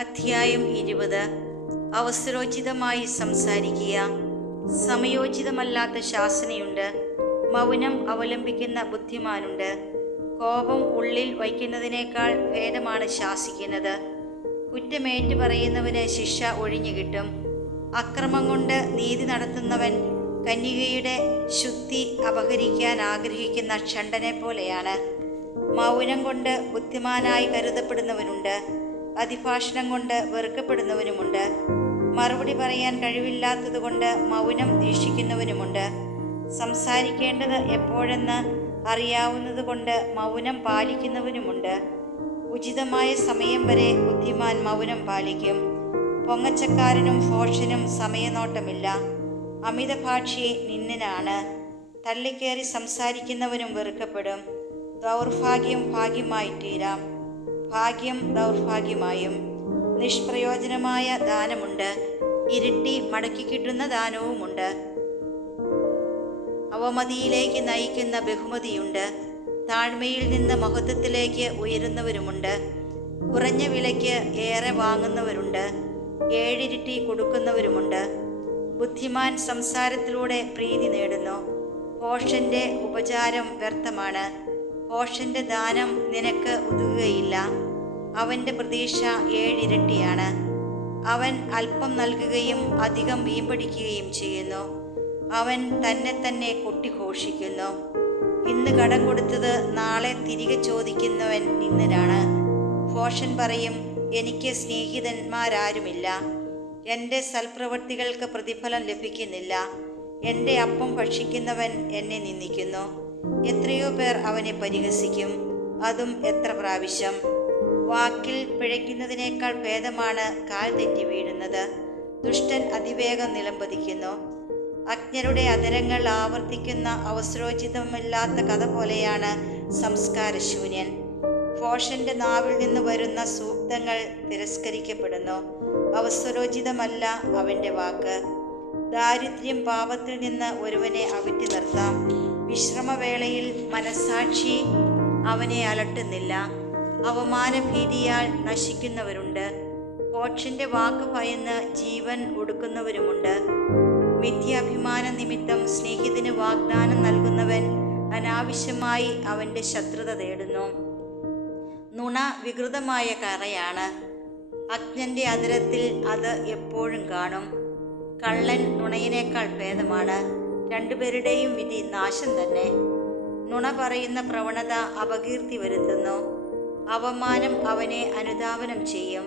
അധ്യായം 20. അവസരോചിതമായി സംസാരിക്കുക. സമയോചിതമല്ലാത്ത ശാസനയുണ്ട്, മൗനം അവലംബിക്കുന്ന ബുദ്ധിമാനുണ്ട്. കോപം ഉള്ളിൽ വയ്ക്കുന്നതിനേക്കാൾ ഭേദമാണ് ശാസിക്കുന്നത്. കുറ്റമേറ്റു പറയുന്നവന് ശിക്ഷ ഒഴിഞ്ഞു കിട്ടും. അക്രമം കൊണ്ട് നീതി നടത്തുന്നവൻ കന്യകയുടെ ശുദ്ധി അപഹരിക്കാൻ ആഗ്രഹിക്കുന്ന ഷണ്ഡനെ പോലെയാണ്. മൗനം കൊണ്ട് ബുദ്ധിമാനായി കരുതപ്പെടുന്നവനുണ്ട്, അതിഭാഷണം കൊണ്ട് വെറുക്കപ്പെടുന്നവനുമുണ്ട്. മറുപടി പറയാൻ കഴിവില്ലാത്തതുകൊണ്ട് മൗനം ദീക്ഷിക്കുന്നവനുമുണ്ട്. സംസാരിക്കേണ്ടത് എപ്പോഴെന്ന് അറിയാവുന്നത് കൊണ്ട് മൗനം പാലിക്കുന്നവനുമുണ്ട്. ഉചിതമായ സമയം വരെ ബുദ്ധിമാൻ മൗനം പാലിക്കും. പൊങ്ങച്ചക്കാരനും ഭോഷനും സമയനോട്ടമില്ല. അമിതഭാഷി നിന്ദനാണ്. തള്ളിക്കേറി സംസാരിക്കുന്നവനും വെറുക്കപ്പെടും. ദൗർഭാഗ്യം ഭാഗ്യമായി തീരാം, ഭാഗ്യം ദൗർഭാഗ്യമായും. നിഷ്പ്രയോജനമായ ദാനമുണ്ട്, ഇരട്ടി മടക്കി കിട്ടുന്ന ദാനവുമുണ്ട്. അവമതിയിലേക്ക് നയിക്കുന്ന ബഹുമതിയുണ്ട്, താഴ്മയിൽ നിന്ന് മഹത്വത്തിലേക്ക് ഉയരുന്നവരുമുണ്ട്. കുറഞ്ഞ വിലയ്ക്ക് ഏറെ വാങ്ങുന്നവരുണ്ട്, ഏഴിരട്ടി കൊടുക്കുന്നവരുമുണ്ട്. ബുദ്ധിമാൻ സംസാരത്തിലൂടെ പ്രീതി നേടുന്നു, ഭോഷന്റെ ഉപചാരം വ്യർത്ഥമാണ്. ഭോഷന്റെ ദാനം നിനക്ക് ഉതകുകയില്ല, അവൻ്റെ പ്രതീക്ഷ ഏഴിരട്ടിയാണ്. അവൻ അല്പം നൽകുകയും അധികം വീമ്പടിക്കുകയും ചെയ്യുന്നു. അവൻ തന്നെ തന്നെ കൊട്ടിഘോഷിക്കുന്നു. ഇന്ന് കടം കൊടുത്തത് നാളെ തിരികെ ചോദിക്കുന്നവൻ നിന്ദനാണ്. ഭോഷൻ പറയും, എനിക്ക് സ്നേഹിതന്മാരാരുമില്ല, എൻ്റെ സൽപ്രവൃത്തികൾക്ക് പ്രതിഫലം ലഭിക്കുന്നില്ല. എൻ്റെ അപ്പം ഭക്ഷിക്കുന്നവൻ എന്നെ നിന്ദിക്കുന്നു. എത്രയോ പേർ അവനെ പരിഹസിക്കും, അതും എത്ര പ്രാവശ്യം. വാക്കിൽ പിഴയ്ക്കുന്നതിനേക്കാൾ ഭേദമാണ് കാൽ തെറ്റി വീഴുന്നത്. ദുഷ്ടൻ അതിവേഗം നിലംപതിക്കുന്നു. അജ്ഞരുടെ അധരങ്ങൾ ആവർത്തിക്കുന്ന അവസരോചിതമില്ലാത്ത കഥ പോലെയാണ് സംസ്കാരശൂന്യൻ. ഭോഷന്റെ നാവിൽ നിന്ന് വരുന്ന സൂക്തങ്ങൾ തിരസ്കരിക്കപ്പെടുന്നു. അവസരോചിതമല്ല അവൻ്റെ വാക്ക്. ദാരിദ്ര്യം പാപത്തിൽ നിന്ന് ഒരുവനെ അകറ്റി നിർത്താം. വിശ്രമവേളയിൽ മനസാക്ഷി അവനെ അലട്ടുന്നില്ല. അവമാനഭീതിയാൽ നശിക്കുന്നവരുണ്ട്, ഭോഷന്റെ വാക്ക് ഭയന്ന് ജീവൻ ഒടുക്കുന്നവരുമുണ്ട്. മിഥ്യാഭിമാന നിമിത്തം സ്നേഹിതന് വാഗ്ദാനം നൽകുന്നവൻ അനാവശ്യമായി അവൻ്റെ ശത്രുത തേടുന്നു. നുണ വികൃതമായ കറയാണ്, അജ്ഞന്റെ അധരത്തിൽ അത് എപ്പോഴും കാണും. കള്ളൻ നുണയനേക്കാൾ ഭേദമാണ്, രണ്ടുപേരുടെയും വിധി നാശം തന്നെ. നുണ പറയുന്ന പ്രവണത അപകീർത്തി വരുത്തുന്നു, അവമാനം അവനെ അനുധാവനം ചെയ്യും.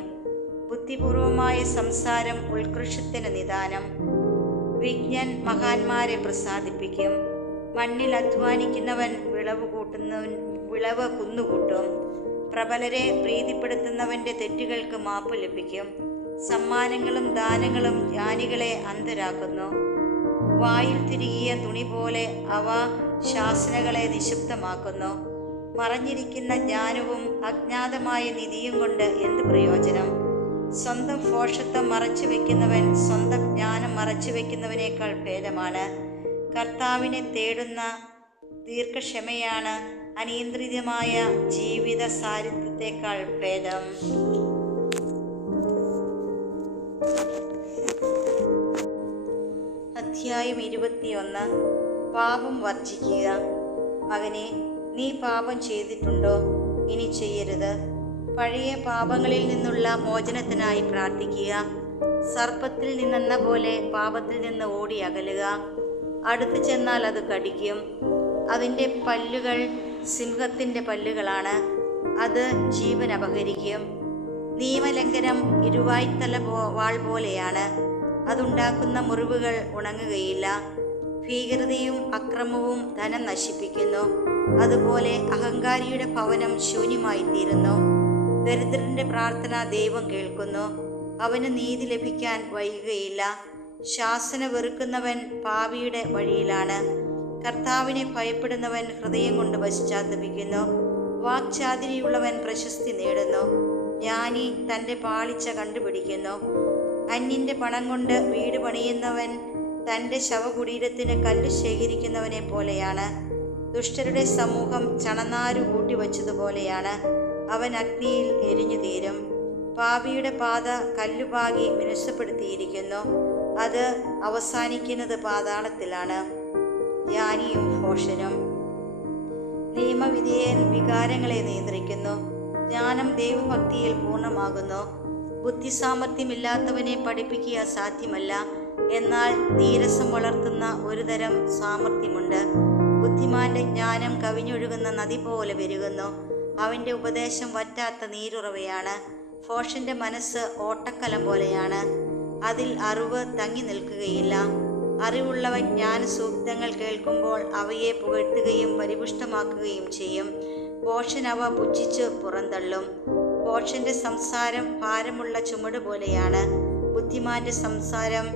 ബുദ്ധിപൂർവമായ സംസാരം ഉത്കൃഷ്ടത്തിന് നിദാനം. വിജ്ഞൻ മഹാന്മാരെ പ്രസാദിപ്പിക്കും. മണ്ണിൽ അധ്വാനിക്കുന്നവൻ വിളവ് കുന്നുകൂട്ടും. പ്രബലരെ പ്രീതിപ്പെടുത്തുന്നവന്റെ തെറ്റുകൾക്ക് മാപ്പ് ലഭിക്കും. സമ്മാനങ്ങളും ദാനങ്ങളും ജ്ഞാനികളെ അന്ധരാക്കുന്നു. വായിൽ തിരുകിയ തുണി പോലെ അവ ശാസനകളെ നിശബ്ദമാക്കുന്നു. മറഞ്ഞിരിക്കുന്ന ജ്ഞാനവും അജ്ഞാതമായ നിധിയും കൊണ്ട് എന്ത് പ്രയോജനം? സ്വന്തം ഭോഷത്വം മറച്ചു വയ്ക്കുന്നവൻ സ്വന്തം ജ്ഞാനം മറച്ചു വയ്ക്കുന്നവനേക്കാൾ ഭേദമാണ്. കർത്താവിനെ തേടുന്ന ദീർഘക്ഷമയാണ് അനിയന്ത്രിതമായ ജീവിത സാരിത്യത്തെക്കാൾ ഭേദം. അധ്യായം 21. പാപം വർജിക്കുക. മകനെ, നീ പാപം ചെയ്തിട്ടുണ്ടോ? ഇനി ചെയ്യരുത്. പഴയ പാപങ്ങളിൽ നിന്നുള്ള മോചനത്തിനായി പ്രാർത്ഥിക്കുക. സർപ്പത്തിൽ നിന്നെന്ന പോലെ പാപത്തിൽ നിന്ന് ഓടി അകലുക. അടുത്തു ചെന്നാൽ അത് കടിക്കും. അതിൻ്റെ പല്ലുകൾ സിംഹത്തിൻ്റെ പല്ലുകളാണ്, അത് ജീവൻ അപഹരിക്കും. നിയമലംഘനം ഇരുവായ്ത്തല വാൾ പോലെയാണ്, അതുണ്ടാക്കുന്ന മുറിവുകൾ ഉണങ്ങുകയില്ല. ഭീകരതയും അക്രമവും ധനം നശിപ്പിക്കുന്നു, അതുപോലെ അഹങ്കാരിയുടെ ഭവനം ശൂന്യമായി തീരുന്നു. ദരിദ്രന്റെ പ്രാർത്ഥന ദൈവം കേൾക്കുന്നു, അവന് നീതി ലഭിക്കാൻ വൈകുകയില്ല. ശാസന വെറുക്കുന്നവൻ പാപിയുടെ വഴിയിലാണ്, കർത്താവിനെ ഭയപ്പെടുന്നവൻ ഹൃദയം കൊണ്ട് പശ്ചാത്തപിക്കുന്നു. വാക്ചാതുരിയുള്ളവൻ പ്രശസ്തി നേടുന്നു, ജ്ഞാനി തൻ്റെ പാളിച്ച കണ്ടുപിടിക്കുന്നു. അന്യൻ്റെ പണം കൊണ്ട് വീട് പണിയുന്നവൻ തൻ്റെ ശവകുടീരത്തിന് കല്ല് ശേഖരിക്കുന്നവനെ പോലെയാണ്. ദുഷ്ടരുടെ സമൂഹം ചണനാരു കൂട്ടിവച്ചതുപോലെയാണ്, അവൻ അഗ്നിയിൽ എരിഞ്ഞു തീരും. പാപിയുടെ പാത കല്ലുപാകി മിനുസപ്പെടുത്തിയിരിക്കുന്നു. അത് അവസാനിക്കുന്നത് പാതാളത്തിലാണ്. ജ്ഞാനിയും ഭോഷനും. നിയമവിധേയൻ വികാരങ്ങളെ നിയന്ത്രിക്കുന്നു. ജ്ഞാനം ദൈവഭക്തിയിൽ പൂർണ്ണമാകുന്നു. ബുദ്ധിസാമർഥ്യമില്ലാത്തവനെ പഠിപ്പിക്കുക സാധ്യമല്ല. എന്നാൽ നീരസം വളർത്തുന്ന ഒരു തരം സാമർഥ്യമുണ്ട്. ബുദ്ധിമാന്റെ ജ്ഞാനം കവിഞ്ഞൊഴുകുന്ന നദി പോലെ പെരുകുന്നു. അവൻ്റെ ഉപദേശം വറ്റാത്ത നീരുറവയാണ്. ഭോഷന്റെ മനസ്സ് ഓട്ടക്കലം പോലെയാണ്. അതിൽ അറിവ് തങ്ങി നിൽക്കുകയില്ല. അറിവുള്ളവൻ ജ്ഞാനസൂക്തങ്ങൾ കേൾക്കുമ്പോൾ അവയെ പുകഴ്ത്തുകയും പരിപുഷ്ടമാക്കുകയും ചെയ്യും. ഭോഷൻ അവ പുച്ഛിച്ച് പുറന്തള്ളും. ഭോഷന്റെ സംസാരം ഭാരമുള്ള ചുമട് പോലെയാണ്. ബുദ്ധിമാന്റെ സംസാരം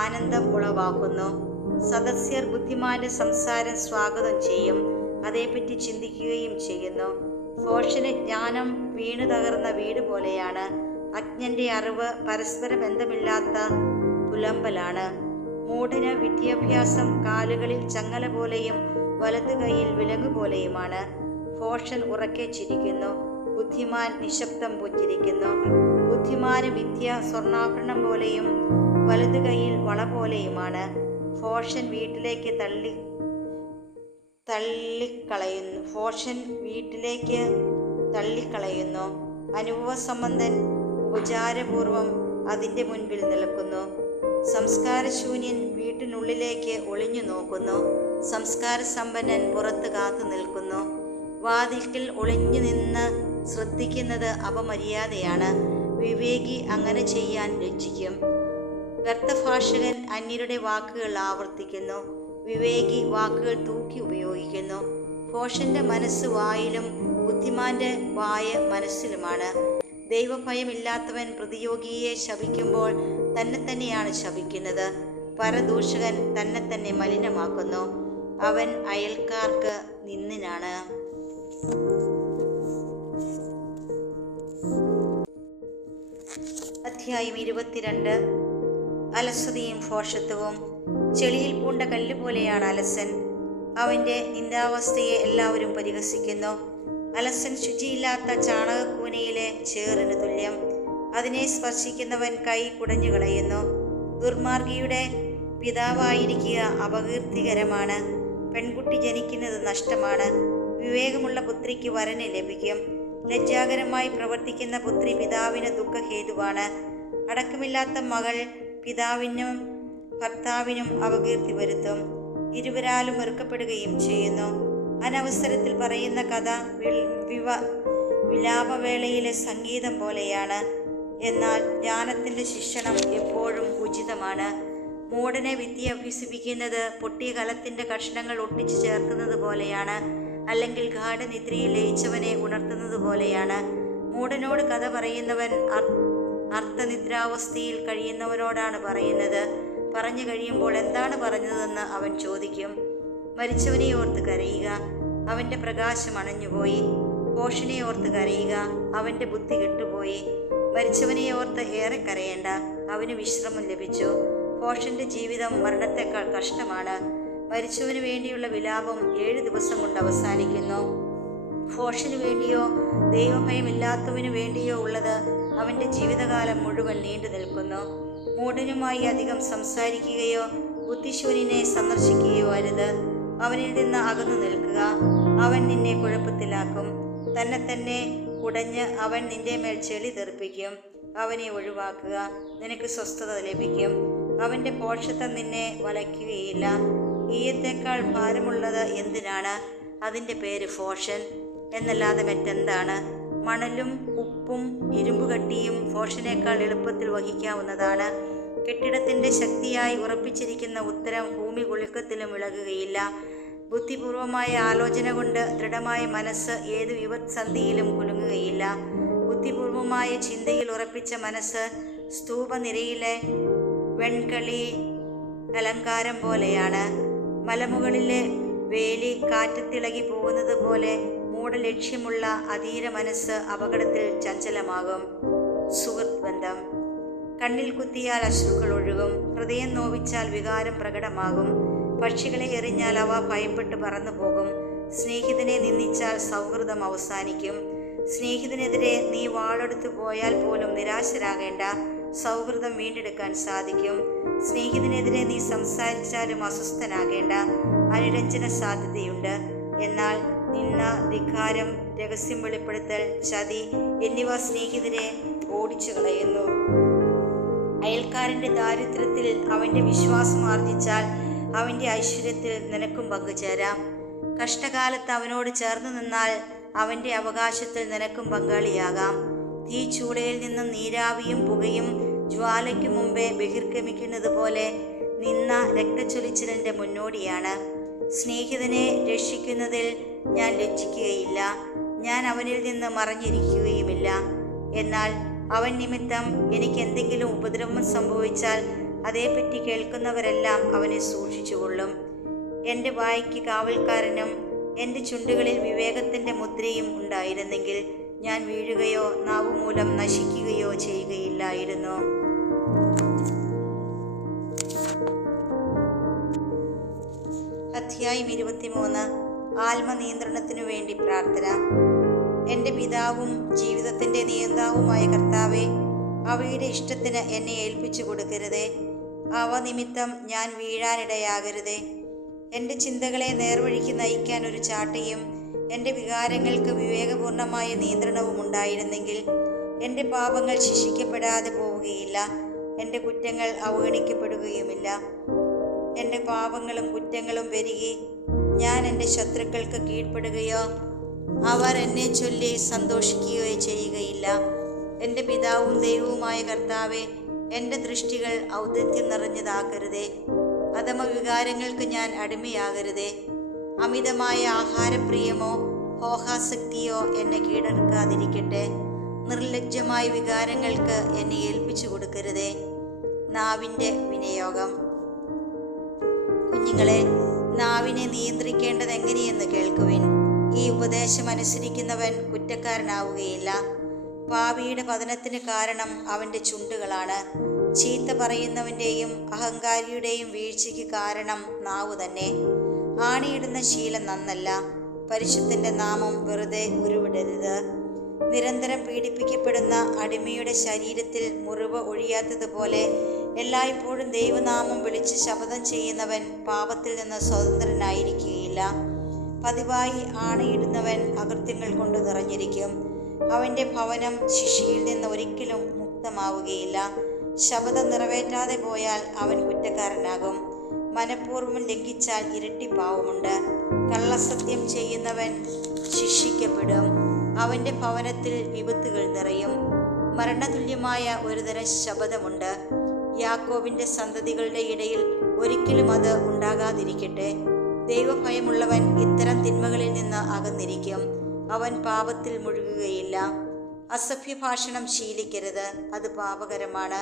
ആനന്ദം ഉളവാക്കുന്നു. സദസ്യർ ബുദ്ധിമാന്റെ സംസാരം സ്വാഗതം ചെയ്യും, അതേപ്പറ്റി ചിന്തിക്കുകയും ചെയ്യുന്നു. ഭോഷന് ജ്ഞാനം വീണു തകർന്ന വീട് പോലെയാണ്. അജ്ഞന്റെ അറിവ് പരസ്പര ബന്ധമില്ലാത്ത പുലമ്പലാണ്. മൂഢന് വിദ്യാഭ്യാസം കാലുകളിൽ ചങ്ങല പോലെയും വലതു കൈയിൽ വിലങ്ങു പോലെയുമാണ്. ഭോഷൻ ഉറക്കെ ചിരിക്കുന്നു, ബുദ്ധിമാൻ നിശബ്ദം പുഞ്ചിരിക്കുന്നു. ബുദ്ധിമാന് വിദ്യ സ്വർണ്ണാഭരണം പോലെയും വലതു കൈയിൽ വള പോലെയുമാണ്. ഭോഷൻ വീട്ടിലേക്ക് തള്ളിക്കളയുന്നു. അനുഭവസംബന്ധൻ ഉപചാരപൂർവം അതിൻ്റെ മുൻപിൽ നിൽക്കുന്നു. സംസ്കാരശൂന്യൻ വീട്ടിനുള്ളിലേക്ക് ഒളിഞ്ഞു നോക്കുന്നു. സംസ്കാരസമ്പന്നൻ പുറത്ത് കാത്തു നിൽക്കുന്നു. വാതിൽക്കൽ ഒളിഞ്ഞു നിന്ന് ശ്രദ്ധിക്കുന്നത് അപമര്യാദയാണ്. വിവേകി അങ്ങനെ ചെയ്യാൻ ലജ്ജിക്കും. വ്യർത്ഥഭാഷകൻ അന്യരുടെ വാക്കുകൾ ആവർത്തിക്കുന്നു. വിവേകി വാക്കുകൾ തൂക്കി ഉപയോഗിക്കുന്നു. ഭോഷന്റെ മനസ്സ് വായിലും ബുദ്ധിമാന്റെ വായ മനസ്സിലുമാണ്. ദൈവഭയമില്ലാത്തവൻ പ്രതിയോഗിയെ ശപിക്കുമ്പോൾ തന്നെ തന്നെയാണ് ശപിക്കുന്നത്. പരദൂഷകൻ തന്നെ തന്നെ മലിനമാക്കുന്നു. അവൻ അയൽക്കാർക്ക് നിന്ദനാണ്. അധ്യായം 22. അലസതയും ഭോഷത്വവും. ചെളിയിൽ പൂണ്ട കല്ലുപോലെയാണ് അലസൻ. അവൻ്റെ നിന്ദാവസ്ഥയെ എല്ലാവരും പരിഹസിക്കുന്നു. അലസൻ ശുചിയില്ലാത്ത ചാണകക്കൂനയിലെ ചേറിന് തുല്യം. അതിനെ സ്പർശിക്കുന്നവൻ കൈ കുടഞ്ഞു കളയുന്നു. ദുർമാർഗിയുടെ പിതാവായിരിക്കുക അപകീർത്തികരമാണ്. പെൺകുട്ടി ജനിക്കുന്നത് നഷ്ടമാണ്. വിവേകമുള്ള പുത്രിക്ക് വരനെ ലഭിക്കും. ലജ്ജാകരമായി പ്രവർത്തിക്കുന്ന പുത്രി പിതാവിന് ദുഃഖഹേതുവാണ്. അടക്കമില്ലാത്ത മകൾ പിതാവിനും ഭർത്താവിനും അപകീർത്തി വരുത്തും. ഇരുവരാലും വെറുക്കപ്പെടുകയും ചെയ്യുന്നു. അനവസരത്തിൽ പറയുന്ന കഥ വിലാപവേളയിലെ സംഗീതം പോലെയാണ്. എന്നാൽ ജ്ഞാനത്തിൻ്റെ ശിക്ഷണം എപ്പോഴും ഉചിതമാണ്. മൂഢനെ വിദ്യ അഭ്യസിപ്പിക്കുന്നത് പൊട്ടിയ കലത്തിൻ്റെ കഷ്ണങ്ങൾ ഒട്ടിച്ചു ചേർക്കുന്നത് പോലെയാണ്, അല്ലെങ്കിൽ ഗാഠനിദ്രയിൽ ലയിച്ചവനെ ഉണർത്തുന്നത് പോലെയാണ്. മൂഢനോട് കഥ പറയുന്നവൻ അർത്ഥനിദ്രാവസ്ഥയിൽ കഴിയുന്നവനോടാണ് പറയുന്നത്. പറഞ്ഞു കഴിയുമ്പോൾ എന്താണ് പറഞ്ഞതെന്ന് അവൻ ചോദിക്കും. മരിച്ചവനെ ഓർത്ത് കരയുക, അവൻ്റെ പ്രകാശം അണഞ്ഞുപോയി. ഭോഷനെ ഓർത്ത് കരയുക, അവൻ്റെ ബുദ്ധി കെട്ടുപോയി. മരിച്ചവനെ ഓർത്ത് ഏറെ കരയേണ്ട, അവന് വിശ്രമം ലഭിച്ചു. ഭോഷന്റെ ജീവിതം മരണത്തെക്കാൾ കഷ്ടമാണ്. മരിച്ചവന് വേണ്ടിയുള്ള വിലാപം 7 ദിവസം കൊണ്ട് അവസാനിക്കുന്നു. ഭോഷന് വേണ്ടിയോ ദൈവഭയമില്ലാത്തവന് വേണ്ടിയോ ഉള്ളത് അവൻ്റെ ജീവിതകാലം മുഴുവൻ നീണ്ടു നിൽക്കുന്നു. മൂഢനുമായി അധികം സംസാരിക്കുകയോ ബുദ്ധിശൂന്യനെ സന്ദർശിക്കുകയോ അരുത്. അവനിൽ നിന്ന് അകന്നു നിൽക്കുക, അവൻ നിന്നെ കുഴപ്പത്തിലാക്കും. തന്നെ കുടഞ്ഞ് അവൻ നിന്റെ മേൽ ചെളി തെറിപ്പിക്കും. അവനെ ഒഴിവാക്കുക, നിനക്ക് സ്വസ്ഥത ലഭിക്കും. അവൻ്റെ പോഷത്വം നിന്നെ വലയ്ക്കുകയില്ല. ഈയത്തേക്കാൾ ഭാരമുള്ളത് എന്തിനാണ്? അതിൻ്റെ പേര് ഭോഷൻ എന്നല്ലാതെ മറ്റെന്താണ്? മണലും ഉപ്പും ഇരുമ്പുകട്ടിയും ഭോഷനേക്കാൾ എളുപ്പത്തിൽ വഹിക്കാവുന്നതാണ്. കെട്ടിടത്തിൻ്റെ ശക്തിയായി ഉറപ്പിച്ചിരിക്കുന്ന ഉത്തരം ഭൂമി കുലുക്കത്തിലും ഇളകുകയില്ല. ബുദ്ധിപൂർവമായ ആലോചന കൊണ്ട് ദൃഢമായ മനസ്സ് ഏത് വിപത്സന്ധിയിലും കുലുങ്ങുകയില്ല. ബുദ്ധിപൂർവമായ ചിന്തയിൽ ഉറപ്പിച്ച മനസ്സ് സ്തൂപനിരയിലെ വെൺകളി അലങ്കാരം പോലെയാണ്. മലമുകളിലെ വേലി കാറ്റത്തിളകി പോകുന്നത് പോലെ മൂഢലക്ഷ്യമുള്ള അധീര മനസ്സ് അപകടത്തിൽ ചഞ്ചലമാകും. സുഹൃത്ത് ബന്ധം. കണ്ണിൽ കുത്തിയാൽ അശ്രുക്കൾ ഒഴുകും. ഹൃദയം നോവിച്ചാൽ വികാരം പ്രകടമാകും. പക്ഷികളെ എറിഞ്ഞാൽ അവ ഭയപ്പെട്ട് പറന്നു പോകും. സ്നേഹിതനെ നിന്ദിച്ചാൽ സൗഹൃദം അവസാനിക്കും. സ്നേഹിതനെതിരെ നീ വാളെടുത്തു പോയാൽ പോലും നിരാശരാകേണ്ട. സൗഹൃദം വീണ്ടെടുക്കാൻ സാധിക്കും. സ്നേഹിതനെതിരെ നീ സംസാരിച്ചാലും അസ്വസ്ഥനാകേണ്ട. അനുരഞ്ജന സാധ്യതയുണ്ട്. എന്നാൽ നിന്ന, ധിക്കാരം, രഹസ്യം വെളിപ്പെടുത്തൽ, ചതി എന്നിവ സ്നേഹിതരെ ഓടിച്ചു കളയുന്നു. അയൽക്കാരൻ്റെ ദാരിദ്ര്യത്തിൽ അവൻ്റെ വിശ്വാസം ആർജിച്ചാൽ അവൻ്റെ ഐശ്വര്യത്തിൽ നിനക്കും പങ്കുചേരാം. കഷ്ടകാലത്ത് അവനോട് ചേർന്ന് നിന്നാൽ അവൻ്റെ അവകാശത്തിൽ നിനക്കും പങ്കാളിയാകാം. തീച്ചൂളയിൽ നിന്നും നീരാവിയും പുകയും ജ്വാലയ്ക്കു മുമ്പേ ബഹിർഗമിക്കുന്നത് പോലെ നിന്ന രക്തച്ചൊലിച്ചിലിൻ്റെ മുന്നോടിയാണ്. സ്നേഹിതനെ രക്ഷിക്കുന്നതിൽ ഞാൻ ലജ്ജിക്കുകയില്ല. ഞാൻ അവനിൽ നിന്ന് മറഞ്ഞിരിക്കുകയുമില്ല. എന്നാൽ അവൻ നിമിത്തം എനിക്ക് എന്തെങ്കിലും ഉപദ്രവം സംഭവിച്ചാൽ അതേപ്പറ്റി കേൾക്കുന്നവരെല്ലാം അവനെ സൂക്ഷിച്ചുകൊള്ളും. എൻ്റെ വായ്ക്ക് കാവൽക്കാരനും എൻ്റെ ചുണ്ടുകളിൽ വിവേകത്തിൻ്റെ മുദ്രയും ഉണ്ടായിരുന്നെങ്കിൽ ഞാൻ വീഴുകയോ നാവുമൂലം നശിക്കുകയോ ചെയ്യുകയില്ലായിരുന്നു. അധ്യായം 23. ആത്മനിയന്ത്രണത്തിനു വേണ്ടി പ്രാർത്ഥന. എൻ്റെ പിതാവും ജീവിതത്തിൻ്റെ നിയന്താവുമായ കർത്താവേ, അവയുടെ ഇഷ്ടത്തിന് എന്നെ ഏൽപ്പിച്ചു കൊടുക്കരുതേ. അവ നിമിത്തം ഞാൻ വീഴാനിടയാകരുതേ. എൻ്റെ ചിന്തകളെ നേർവഴിക്ക് നയിക്കാൻ ഒരു ചാട്ടയും എൻ്റെ വികാരങ്ങൾക്ക് വിവേകപൂർണമായ നിയന്ത്രണവും ഉണ്ടായിരുന്നെങ്കിൽ എൻ്റെ പാപങ്ങൾ ശിക്ഷിക്കപ്പെടാതെ പോവുകയില്ല. എൻ്റെ കുറ്റങ്ങൾ അവഗണിക്കപ്പെടുകയുമില്ല. എൻ്റെ പാപങ്ങളും കുറ്റങ്ങളും പെരുകി ഞാൻ എൻ്റെ ശത്രുക്കൾക്ക് കീഴ്പ്പെടുകയോ അവർ എന്നെ ചൊല്ലി സന്തോഷിക്കുകയോ ചെയ്യുകയില്ല. എൻ്റെ പിതാവും ദൈവവുമായ കർത്താവേ, എൻ്റെ ദൃഷ്ടികൾ ഔദത്യം നിറഞ്ഞതാക്കരുതേ. അധമ വികാരങ്ങൾക്ക് ഞാൻ അടിമയാകരുതേ. അമിതമായ ആഹാരപ്രിയമോ ഭോഗാസക്തിയോ എന്നെ കീഴടക്കാതിരിക്കട്ടെ. നിർലജ്ജമായ വികാരങ്ങൾക്ക് എന്നെ ഏൽപ്പിച്ചു കൊടുക്കരുതേ. നാവിൻ്റെ വിനിയോഗം. കുഞ്ഞുങ്ങളെ, നാവിനെ നിയന്ത്രിക്കേണ്ടത് എങ്ങനെയെന്ന് കേൾക്കുവിൻ. ഈ ഉപദേശം അനുസരിക്കുന്നവൻ കുറ്റക്കാരനാവുകയില്ല. പാപിയുടെ പതനത്തിന് കാരണം അവൻ്റെ ചുണ്ടുകളാണ്. ചീത്ത പറയുന്നവൻ്റെയും അഹങ്കാരിയുടെയും വീഴ്ചയ്ക്ക് കാരണം നാവ് തന്നെ. ആണിയിടുന്ന ശീലം നന്നല്ല. പരിശുദ്ധൻ്റെ നാമം വെറുതെ ഉരുവിടരുത്. നിരന്തരം പീഡിപ്പിക്കപ്പെടുന്ന അടിമയുടെ ശരീരത്തിൽ മുറിവ് ഒഴിയാത്തതുപോലെ എല്ലായ്പ്പോഴും ദൈവനാമം വിളിച്ച് ശപഥം ചെയ്യുന്നവൻ പാപത്തിൽ നിന്ന് സ്വതന്ത്രനായിരിക്കുകയില്ല. പതിവായി ആണയിടുന്നവൻ അകൃത്യങ്ങൾ കൊണ്ട് നിറഞ്ഞിരിക്കും. അവൻ്റെ ഭവനം ശിക്ഷയിൽ നിന്ന് ഒരിക്കലും മുക്തമാവുകയില്ല. ശപഥം നിറവേറ്റാതെ പോയാൽ അവൻ കുറ്റക്കാരനാകും. മനഃപൂർവ്വം ലംഘിച്ചാൽ ഇരട്ടി പാവമുണ്ട്. കള്ളസത്യം ചെയ്യുന്നവൻ ശിക്ഷിക്കപ്പെടും. അവൻ്റെ ഭവനത്തിൽ വിപത്തുകൾ നിറയും. മരണതുല്യമായ ഒരുതരം ശപഥമുണ്ട്. യാക്കോബിൻ്റെ സന്തതികളുടെ ഇടയിൽ ഒരിക്കലും അത് ഉണ്ടാകാതിരിക്കട്ടെ. ദൈവഭയമുള്ളവൻ ഇത്തരം തിന്മകളിൽ നിന്ന് അകന്നിരിക്കും. അവൻ പാപത്തിൽ മുഴുകുകയില്ല. അസഭ്യഭാഷണം ശീലിക്കരുത്, അത് പാപകരമാണ്.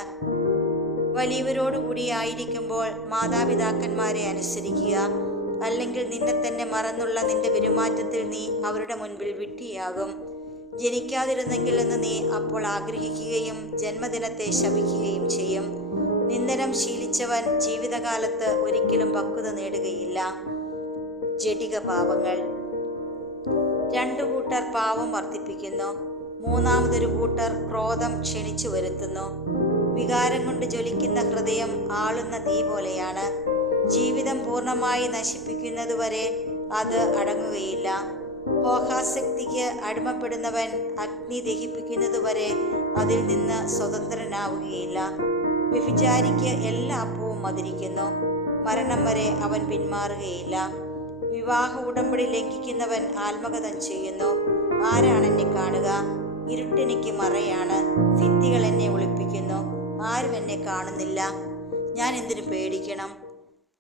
വലിയവരോടുകൂടി ആയിരിക്കുമ്പോൾ മാതാപിതാക്കന്മാരെ അനുസരിക്കുക. അല്ലെങ്കിൽ നിന്നെ തന്നെ മറന്നുള്ള നിന്റെ പെരുമാറ്റത്തിൽ നീ അവരുടെ മുൻപിൽ വിഡ്ഢിയാകും. ജനിക്കാതിരുന്നെങ്കിൽ എന്ന് നീ അപ്പോൾ ആഗ്രഹിക്കുകയും ജന്മദിനത്തെ ശപിക്കുകയും ചെയ്യും. നിന്ദനം ശീലിച്ചവൻ ജീവിതകാലത്ത് ഒരിക്കലും പക്വത നേടുകയില്ല. ജഡിക പാപങ്ങൾ. 2 കൂട്ടർ പാവം വർദ്ധിപ്പിക്കുന്നു. 3-മതൊരു കൂട്ടർ ക്രോധം ക്ഷണിച്ചു വരുത്തുന്നു. വികാരം കൊണ്ട് ജ്വലിക്കുന്ന ഹൃദയം ആളുന്ന തീ പോലെയാണ്. ജീവിതം പൂർണ്ണമായി നശിപ്പിക്കുന്നതുവരെ അത് അടങ്ങുകയില്ല. ഭോഗാസക്തിക്ക് അടിമപ്പെടുന്നവൻ അഗ്നി ദഹിപ്പിക്കുന്നതുവരെ അതിൽ നിന്ന് സ്വതന്ത്രനാവുകയില്ല. വ്യഭിചാരിക്ക് എല്ലാ അപ്പവും മധുരിക്കുന്നു. മരണം വരെ അവൻ പിന്മാറുകയില്ല. വിവാഹ ഉടമ്പടി ലംഘിക്കുന്നവൻ ആത്മകഥം ചെയ്യുന്നു. ആരാണ് എന്നെ കാണുക? ഇരുട്ടെനിക്ക് മറയാണ്. ഭിത്തികൾ എന്നെ ഒളിപ്പിക്കുന്നു. ആരും എന്നെ കാണുന്നില്ല. ഞാൻ എന്തിനു പേടിക്കണം?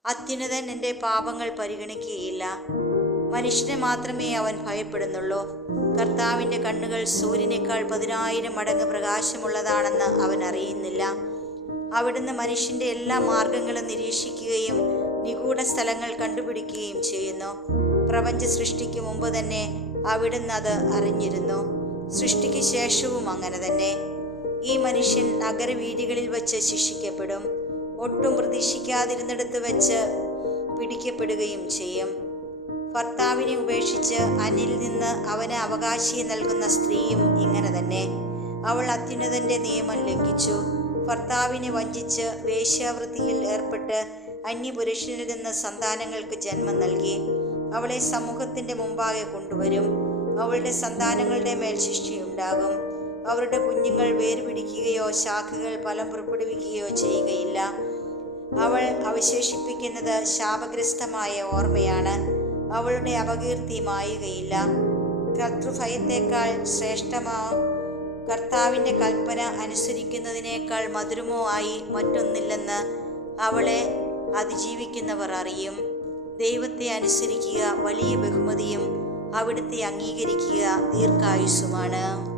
അത്യുന്നതൻ എൻ്റെ പാപങ്ങൾ പരിഗണിക്കുകയില്ല. മനുഷ്യനെ മാത്രമേ അവൻ ഭയപ്പെടുന്നുള്ളൂ. കർത്താവിൻ്റെ കണ്ണുകൾ സൂര്യനേക്കാൾ 10,000 മടങ്ങ് പ്രകാശമുള്ളതാണെന്ന് അവൻ അറിയുന്നില്ല. അവിടുന്ന് മനുഷ്യൻ്റെ എല്ലാ മാർഗങ്ങളും നിരീക്ഷിക്കുകയും നിഗൂഢ സ്ഥലങ്ങൾ കണ്ടുപിടിക്കുകയും ചെയ്യുന്നു. പ്രപഞ്ച സൃഷ്ടിക്ക് മുമ്പ് തന്നെ അവിടുന്ന് അത് അറിഞ്ഞിരുന്നു. സൃഷ്ടിക്ക് ശേഷവും അങ്ങനെ തന്നെ. ഈ മനുഷ്യൻ നഗരവീഥികളിൽ വച്ച് ശിക്ഷിക്കപ്പെടും. ഒട്ടും പ്രതീക്ഷിക്കാതിരുന്നിടത്ത് വെച്ച് പിടിക്കപ്പെടുകയും ചെയ്യും. ഭർത്താവിനെ ഉപേക്ഷിച്ച് അന്യനിൽ നിന്ന് അവന് അവകാശിയെ നൽകുന്ന സ്ത്രീയും ഇങ്ങനെ തന്നെ. അവൾ അത്യുന്നതന്റെ നിയമം ലംഘിച്ചു. ഭർത്താവിനെ വഞ്ചിച്ച് വേശ്യാവൃത്തിയിൽ ഏർപ്പെട്ട് അന്യപുരുഷനിൽ നിന്ന് സന്താനങ്ങൾക്ക് ജന്മം നൽകി. അവളെ സമൂഹത്തിന്റെ മുമ്പാകെ കൊണ്ടുവരും. അവളുടെ സന്താനങ്ങളുടെ മേൽ ശിക്ഷയുണ്ടാകും. അവരുടെ കുഞ്ഞുങ്ങൾ വേർപിടിക്കുകയോ ശാഖകൾ ഫലം പുറപ്പെടുവിക്കുകയോ ചെയ്യുകയില്ല. അവൾ അവശേഷിപ്പിക്കുന്നത് ശാപഗ്രസ്തമായ ഓർമ്മയാണ്. അവളുടെ അപകീർത്തി മായുകയില്ല. കർത്തൃഭയത്തേക്കാൾ ശ്രേഷ്ഠമോ കർത്താവിൻ്റെ കൽപ്പന അനുസരിക്കുന്നതിനേക്കാൾ മധുരമോ ആയി മറ്റൊന്നില്ലെന്ന് അവളെ അതിജീവിക്കുന്നവർ അറിയും. ദൈവത്തെ അനുസരിക്കുക വലിയ ബഹുമതിയും അവിടുത്തെ അംഗീകരിക്കുക ദീർഘായുസ്സുമാണ്.